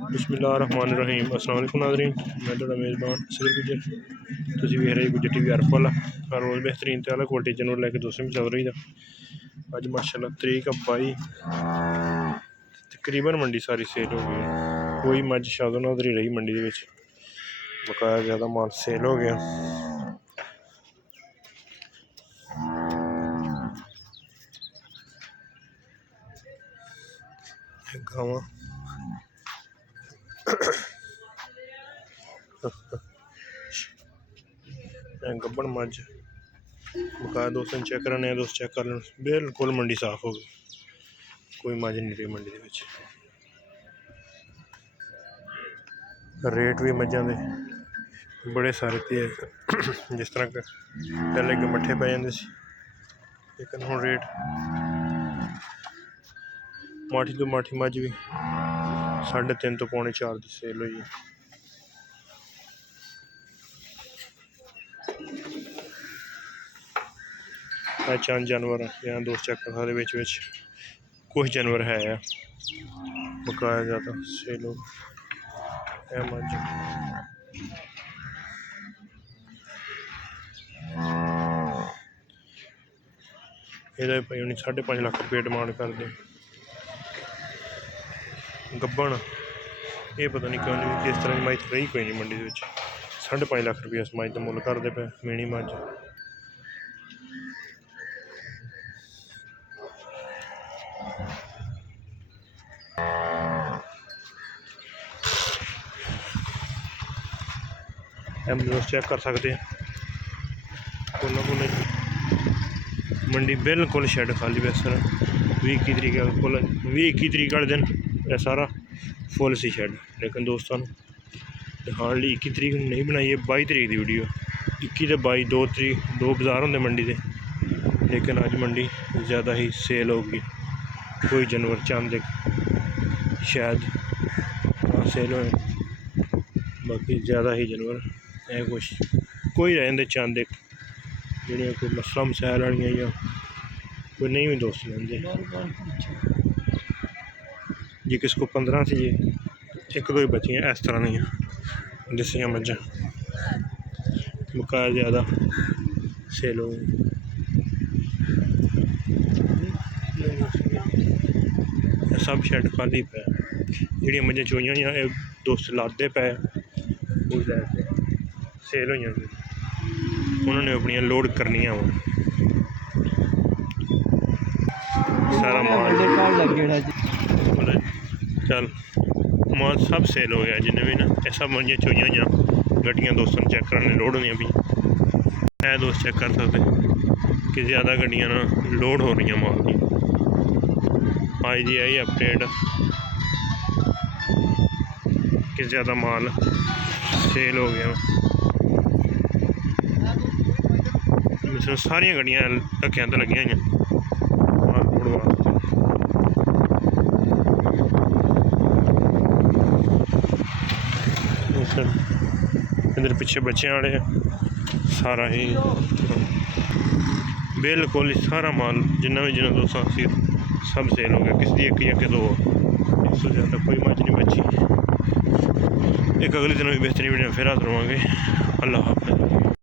बिस्मिल्लाहिर्रहमानिर्रहीम। अस्सलाम वालेकुम नाज़रीन, मैं तुहाडा मेज़बान असगर गुज्जर। तुसीं वेख रहे गुज्जर टीवी हर पल हर रोज़ बेहतरीन ते आला क्वालिटी जानवर लैके दोस्तों में चल रही था। अज माशाअल्लाह तरीक 22 तकरीबन मंडी सारी सेल हो गई। कोई मझ शादोनाद ही रही मंडी के बकाया ज़्यादा माल सेल हो गया। गावां गब्बन मझ बकाया दोस्तों चेक कराने दोस्त चेक कर लें। बिल्कुल मंडी साफ हो गई, कोई मझ नहीं रही मंडी के। रेट भी मझां दे बड़े सारे थे, जिस तरह पहले अगे मट्ठे पै जाते सी, लेकिन हुण रेट माठी तो माठी मझ भी 3.5 तो पौने 4 की सेल हुई है। चंद जानवर यहाँ दोस्त चेक कर सकते, बिच कुछ जानवर है बकाया ज़्यादा सेल हो मझ। ये भाई उन्हें 5.5 लाख रुपये डिमांड करते गब्बन। ये पता नहीं क्यों नहीं किस तरह की मझ रही कोई नहीं मंडी के। 5.5 लाख रुपये इस मझ का मुल करते पे मीणी मझ। दोस्त चेक कर सकते हैं मंडी बिल्कुल शेड खाली पे सर 20-21 तरीक कोल 20-21 तरीक वाले दिन यह सारा फुल सी शेड। लेकिन दोस्तों हार्डली 21 तरीक नहीं बनाई है, 22 तरीक की वीडियो। 21 तो 22 2 तरीक 2 बाज़ार होंगे मंडी के, लेकिन अज मंडी ज़्यादा ही सेल होगी। कोई जानवर चंद शायद सेल हो, बाकी ज़्यादा ही जानवर है कुछ कोई रह जाते चंद जो कोई मसला मसैल वाली या कोई नहीं भी दोस्त लेंगे। जी किसको 15 से एक दो ही बचियाँ इस तरह नहीं दसियाँ मझां बकाया ज़्यादा सेल हो। सब शेड खाली पे जी मझां चोइयां हुई दोस्त लादे पे सेल हो, उन्होंने अपनियां लोड करनियां वा सारा माल चल माल सब सेल हो गया जिन्हें भी ना। ये सब मंजियां चोइयां हुई गड्डियां दोस्तों चेक कराने लोड होंदियां भी है। दोस्त चेक कर सकते कि ज़्यादा गड्डियां ना लोड हो रही माल की। आई जी आई अपडेट कि ज़्यादा माल सेल हो गया। सारिया गड्डियां धक्कियां तो लगियां हुई इधर पिछे बच्चे वाले सारा ही बिल्कुल सारा माल जिन्ना भी जिन्हें दोस्तों सब सेल हो गया। किसी एक या दो इससे ज़्यादा कोई मझ नहीं बची। एक अगले दिन भी बेहतरीन वीडियो फिर हाजिर होवांगे। अल्लाह हाफ़िज़।